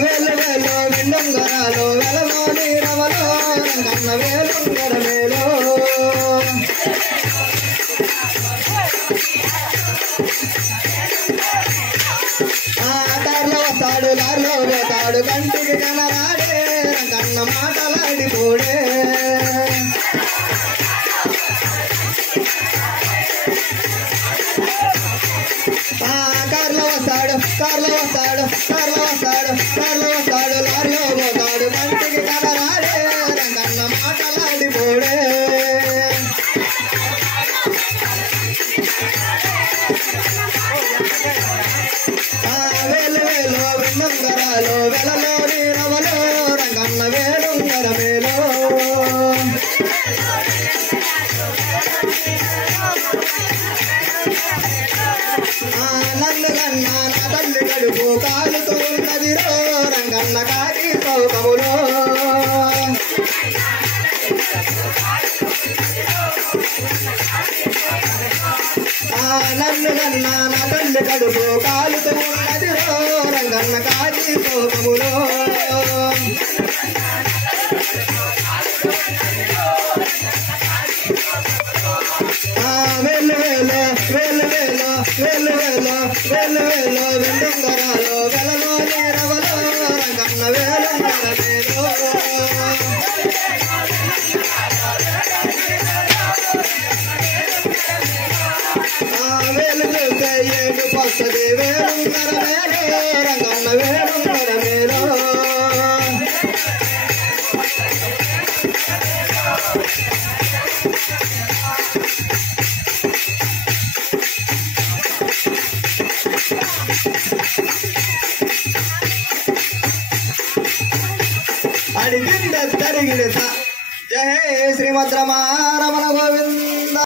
వేలు వేలు విండుంగరాలు వెలలో నీరవలో రంగన్న వేలుంగర వేలో దారిలో వస్తాడు దారిలో పోతాడు కంటికి కనరాడే రంగన్న మాటలాడిపోడే కార్లో వస్తాడు లారీలో పోతాడు కంటికి కనరాడే రంగన్న మాటలాడిపోడే వేలు వేలు విండుంగరాలు వెలలో నీరవలో రంగన్న వేలుంగర వేలో నన్ను కన్నా నా తల్లి కడుపు కాలుతూ ఉన్నదిరో రంగన్న కాకి సౌకములో నన్ను కన్నా నా తల్లి కడుపు కాలుతూ ఉన్నదిరో రంగన్న కాకి సౌకములో వేలు వేలు వేలు వేలు వేలు వేలు వేలు వేలు విండుంగరాలు వెలలో నీరవలో రంగన్న వేలుంగర వేలో వేలు వెళ్తే ఏడు పచ్చది వేలుంగర వేలో రంగన్న వేలుంగర వేలో అడిగింద తరిగిన జయ శ్రీమద్రమా రమణ గోవింద.